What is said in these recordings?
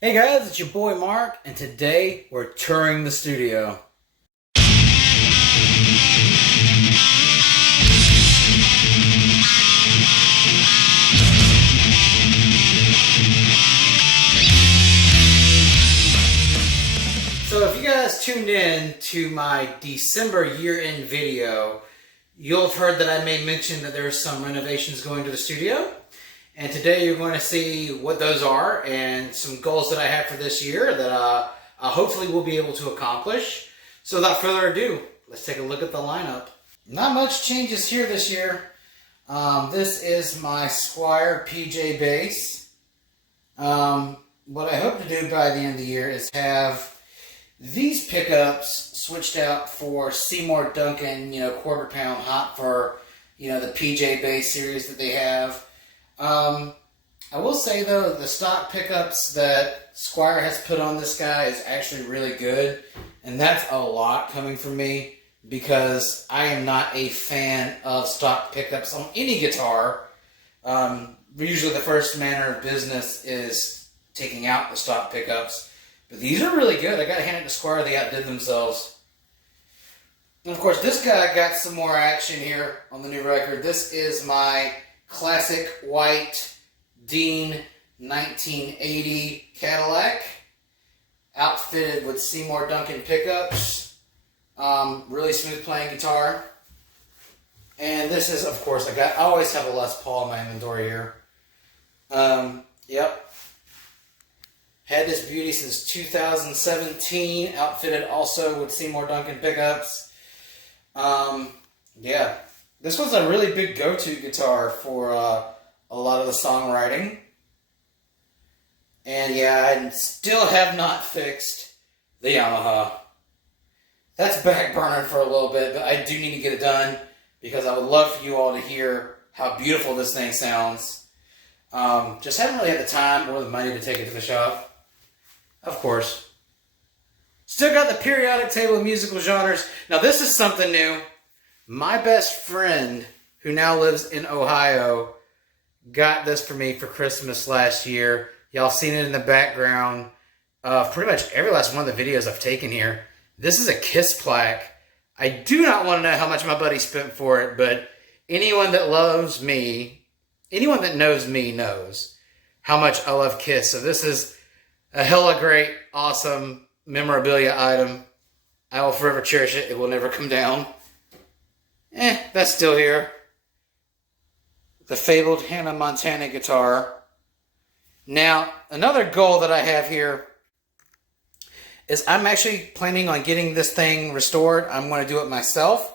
Hey guys, it's your boy Mark, and today we're touring the studio. So if you guys tuned in to my December year-end video, you'll have heard that I made mention that there's some renovations going to the studio. And today you're going to see what those are and some goals that I have for this year that hopefully we'll be able to accomplish. So without further ado, let's take a look at the lineup. Not much changes here this year. This is my Squier PJ bass. What I hope to do by the end of the year is have these pickups switched out for Seymour Duncan, quarter pound hot for, the PJ bass series that they have. I will say though, the stock pickups that Squier has put on this guy is actually really good, and that's a lot coming from me because I am not a fan of stock pickups on any guitar. Usually the first manner of business is taking out the stock pickups, but these are really good. I gotta hand it to Squier, they outdid themselves. And of course this guy got some more action here on the new record. This is my classic white Dean 1980 Cadillac, outfitted with Seymour Duncan pickups. Really smooth playing guitar. And this is, of course, I always have a Les Paul in my inventory here. Yep. Had this beauty since 2017, outfitted also with Seymour Duncan pickups. Yeah. This was a really big go-to guitar for a lot of the songwriting. And yeah, I still have not fixed the Yamaha. That's backburnered for a little bit, but I do need to get it done because I would love for you all to hear how beautiful this thing sounds. Just haven't really had the time or the money to take it to the shop. Of course. Still got the periodic table of musical genres. Now this is something new. My best friend, who now lives in Ohio, got this for me for Christmas last year. Y'all seen it in the background of pretty much every last one of the videos I've taken here. This is a Kiss plaque. I do not want to know how much my buddy spent for it, but anyone that loves me, anyone that knows me knows how much I love Kiss. So this is a hella great, awesome memorabilia item. I will forever cherish it. It will never come down. That's still here. The fabled Hannah Montana guitar. Now, another goal that I have here is I'm actually planning on getting this thing restored. I'm going to do it myself.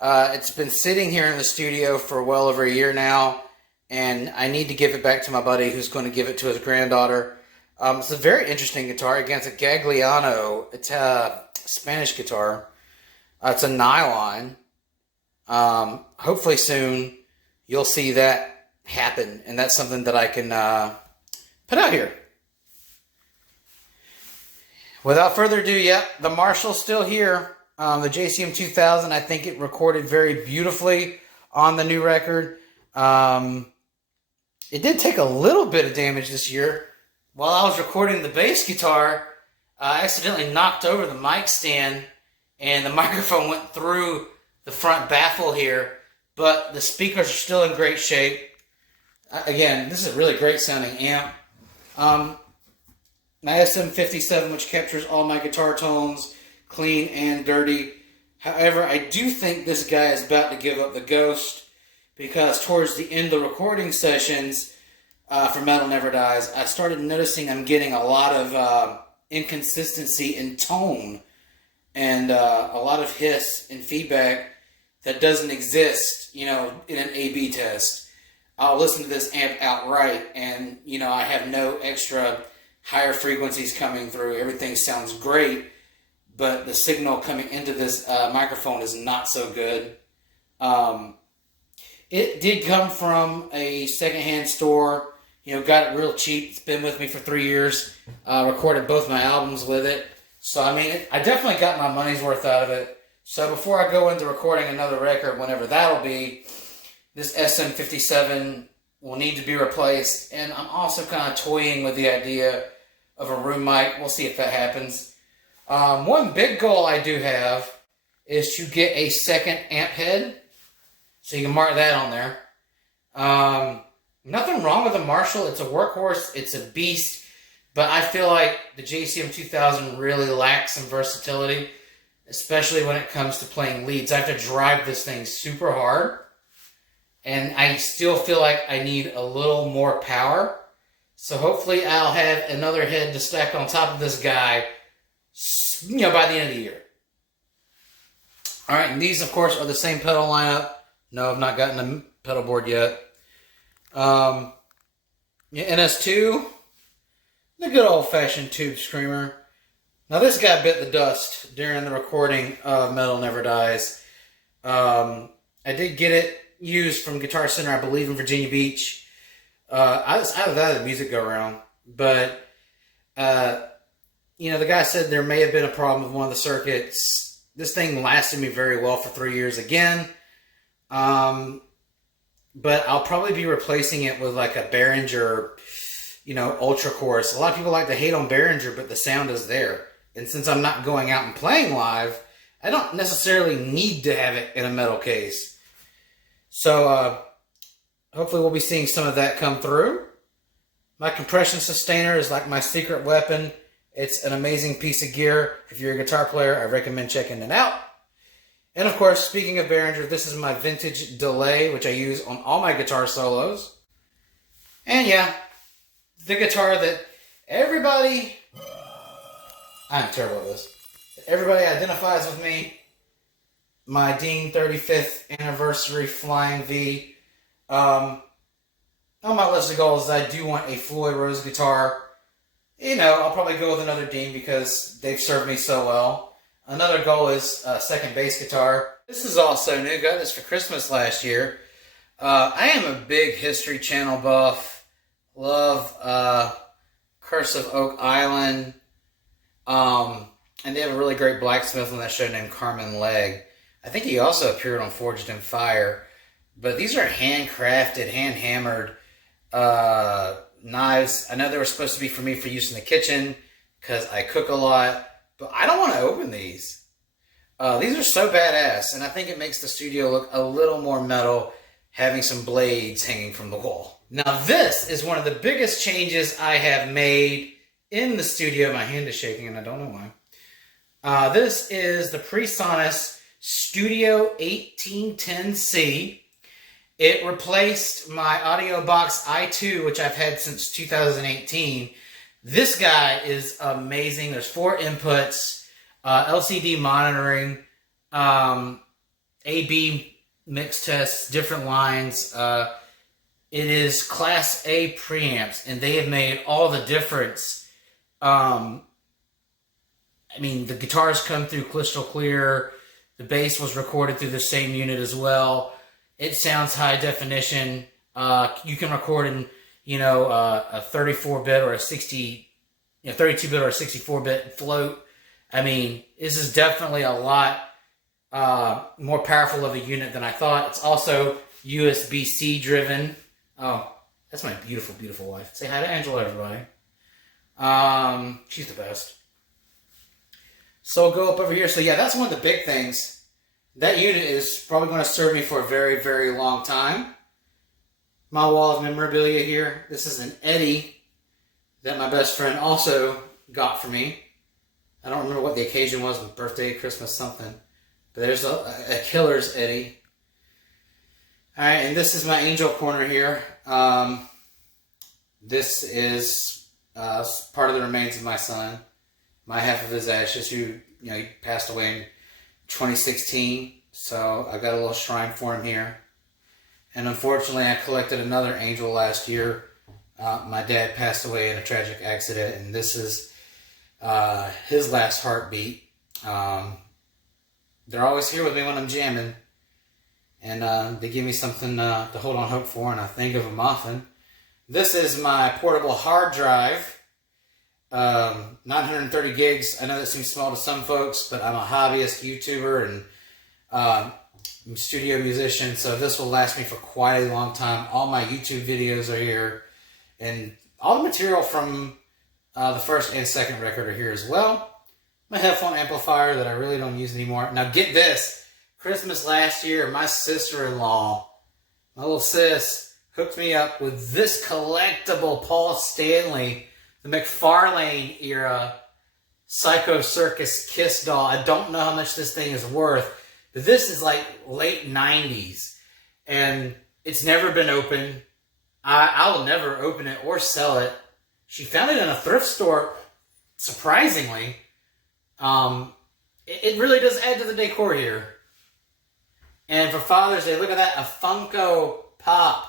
It's been sitting here in the studio for well over a year now, and I need to give it back to my buddy who's going to give it to his granddaughter. It's a very interesting guitar. Again, it's a Gagliano. It's a Spanish guitar. It's a nylon. Hopefully soon you'll see that happen, and that's something that I can put out here. Without further ado, yep, the Marshall's still here. The JCM 2000, I think it recorded very beautifully on the new record. It did take a little bit of damage this year. While I was recording the bass guitar, I accidentally knocked over the mic stand, and the microphone went through the front baffle here, but the speakers are still in great shape. Again, this is a really great sounding amp. My SM57, which captures all my guitar tones, clean and dirty. However, I do think this guy is about to give up the ghost, because towards the end of the recording sessions for Metal Never Dies, I started noticing I'm getting a lot of inconsistency in tone and a lot of hiss and feedback that doesn't exist, in an A/B test. I'll listen to this amp outright, and, I have no extra higher frequencies coming through. Everything sounds great, but the signal coming into this microphone is not so good. It did come from a secondhand store. Got it real cheap. It's been with me for 3 years. Recorded both my albums with it. So, I definitely got my money's worth out of it. So before I go into recording another record, whenever that'll be, this SM57 will need to be replaced. And I'm also kind of toying with the idea of a room mic. We'll see if that happens. One big goal I do have is to get a second amp head. So you can mark that on there. Nothing wrong with the Marshall. It's a workhorse. It's a beast. But I feel like the JCM 2000 really lacks some versatility, especially when it comes to playing leads. I have to drive this thing super hard. And I still feel like I need a little more power. So hopefully I'll have another head to stack on top of this guy, by the end of the year. All right, and these, of course, are the same pedal lineup. No, I've not gotten a pedal board yet. NS2, the good old-fashioned tube screamer. Now, this guy bit the dust during the recording of Metal Never Dies. I did get it used from Guitar Center, I believe, in Virginia Beach. I was out of that at the music go-around. But, the guy said there may have been a problem with one of the circuits. This thing lasted me very well for 3 years again. But I'll probably be replacing it with like a Behringer, Ultra Chorus. A lot of people like to hate on Behringer, but the sound is there. And since I'm not going out and playing live, I don't necessarily need to have it in a metal case. So, hopefully we'll be seeing some of that come through. My compression sustainer is like my secret weapon. It's an amazing piece of gear. If you're a guitar player, I recommend checking it out. And of course, speaking of Behringer, this is my vintage delay, which I use on all my guitar solos. And yeah, the guitar that everybody, I'm terrible at this, everybody identifies with me, my Dean 35th Anniversary Flying V. On my list of goals, I do want a Floyd Rose guitar. I'll probably go with another Dean because they've served me so well. Another goal is a second bass guitar. This is also new. Got this for Christmas last year. I am a big History Channel buff. Love Curse of Oak Island. And they have a really great blacksmith on that show named Carmen Legg. I think he also appeared on Forged in Fire. But these are handcrafted, hand-hammered knives. I know they were supposed to be for me for use in the kitchen because I cook a lot. But I don't want to open these. These are so badass, and I think it makes the studio look a little more metal, having some blades hanging from the wall. Now this is one of the biggest changes I have made in the studio. My hand is shaking, and I don't know why. This is the PreSonus Studio 1810C. It replaced my Audio Box i2, which I've had since 2018. This guy is amazing. There's 4 inputs, LCD monitoring, A/B mix tests, different lines. It is Class A preamps, and they have made all the difference. The guitars come through crystal clear. The bass was recorded through the same unit as well. It sounds high definition. You can record in a 34-bit or a 32-bit or a 64-bit float. This is definitely a lot more powerful of a unit than I thought. It's also USB-C driven. Oh, that's my beautiful, beautiful wife. Say hi to Angela, everybody. She's the best. So we'll go up over here. So yeah, that's one of the big things. That unit is probably going to serve me for a very, very long time. My wall of memorabilia here. This is an Eddie that my best friend also got for me. I don't remember what the occasion was, birthday, Christmas, something. But there's a killer's Eddie. Alright, and this is my angel corner here. This is part of the remains of my son. My half of his ashes, who he passed away in 2016. So I got a little shrine for him here. And unfortunately, I collected another angel last year. My dad passed away in a tragic accident, and this is his last heartbeat. They're always here with me when I'm jamming, and they give me something to hold on hope for, and I think of them often. This is my portable hard drive, 930 gigs. I know that seems small to some folks, but I'm a hobbyist YouTuber and studio musician, so this will last me for quite a long time. All my YouTube videos are here, and all the material from The first and second record are here as well. My headphone amplifier that I really don't use anymore. Now get this. Christmas last year, my sister-in-law, my little sis, hooked me up with this collectible Paul Stanley, the McFarlane era Psycho Circus Kiss doll. I don't know how much this thing is worth, but this is like late 90s. And it's never been opened. I will never open it or sell it. She found it in a thrift store, surprisingly. It really does add to the decor here. And for Father's Day, look at that, a Funko Pop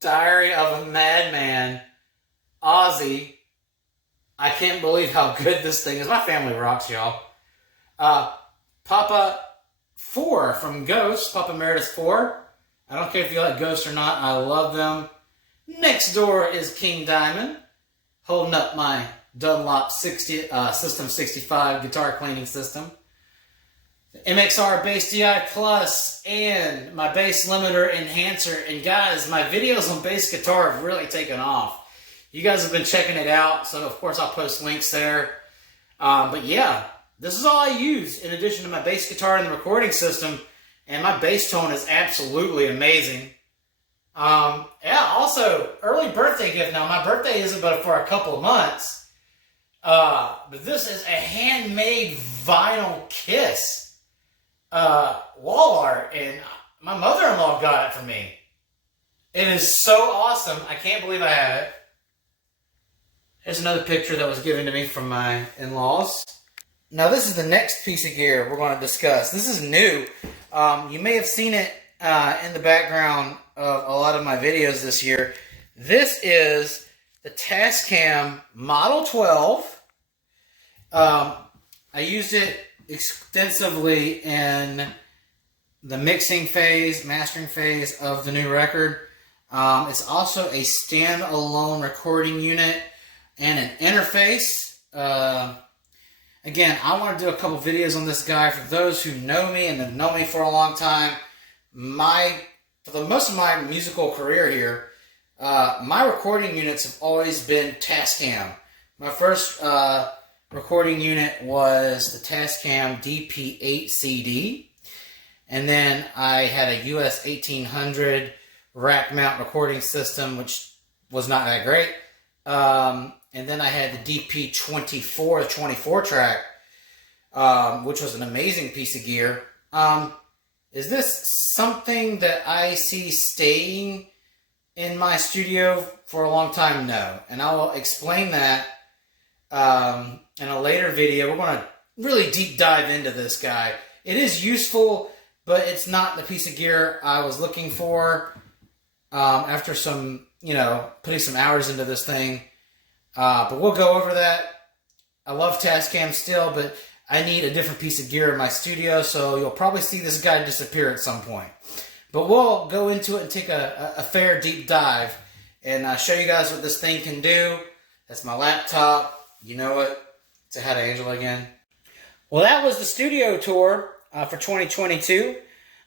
Diary of a Madman Ozzy. I can't believe how good this thing is. My family rocks, y'all. Papa 4 from Ghost, Papa Emeritus 4. I don't care if you like Ghost or not, I love them. Next door is King Diamond, holding up my Dunlop System 65 guitar cleaning system. The MXR Bass DI Plus and my bass limiter enhancer. And guys, my videos on bass guitar have really taken off. You guys have been checking it out, so of course I'll post links there. But yeah, this is all I use in addition to my bass guitar and the recording system. And my bass tone is absolutely amazing. Yeah, also, early birthday gift. Now, my birthday isn't but for a couple of months. But this is a handmade vinyl Kiss wall art. And my mother-in-law got it for me. It is so awesome. I can't believe I have it. Here's another picture that was given to me from my in-laws. Now, this is the next piece of gear we're going to discuss. This is new. You may have seen it in the background of a lot of my videos this year. This is the Tascam Model 12. I used it extensively in the mixing phase, mastering phase of the new record. It's also a standalone recording unit and an interface. Again, I want to do a couple videos on this guy. For those who know me and have known me for a long time, for the most of my musical career here, my recording units have always been Tascam. My first recording unit was the Tascam DP8 CD, and then I had a US 1800 rack mount recording system, which was not that great. And then I had the DP24, the 24 track, which was an amazing piece of gear. Is this something that I see staying in my studio for a long time? No. And I will explain that in a later video. We're going to really deep dive into this guy. It is useful, but it's not the piece of gear I was looking for after some, putting some hours into this thing. But we'll go over that. I love Tascam still, but I need a different piece of gear in my studio, so you'll probably see this guy disappear at some point. But we'll go into it and take a fair deep dive and show you guys what this thing can do. That's my laptop. You know it. Say hi to Angela again. Well, that was the studio tour for 2022.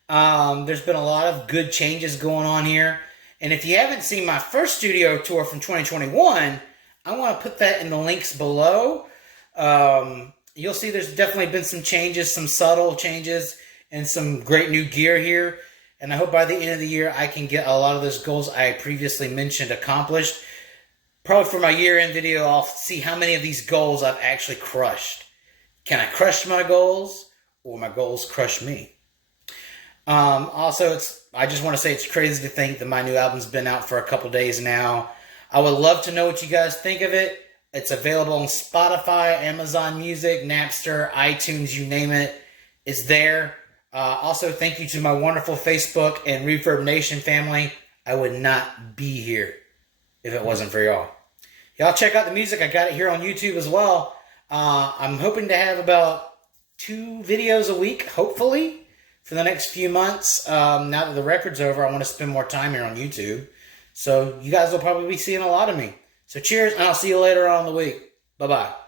There's been a lot of good changes going on here. And if you haven't seen my first studio tour from 2021, I want to put that in the links below. You'll see there's definitely been some changes, some subtle changes, and some great new gear here. And I hope by the end of the year I can get a lot of those goals I previously mentioned accomplished. Probably for my year-end video, I'll see how many of these goals I've actually crushed. Can I crush my goals, or my goals crush me? Also, I just want to say it's crazy to think that my new album's been out for a couple days now. I would love to know what you guys think of it. It's available on Spotify, Amazon Music, Napster, iTunes, you name it. It's there. Also, thank you to my wonderful Facebook and Reverb Nation family. I would not be here if it wasn't for y'all. Y'all check out the music. I got it here on YouTube as well. I'm hoping to have about 2 videos a week, hopefully, for the next few months. Now that the record's over, I want to spend more time here on YouTube. So you guys will probably be seeing a lot of me. So cheers, and I'll see you later on in the week. Bye-bye.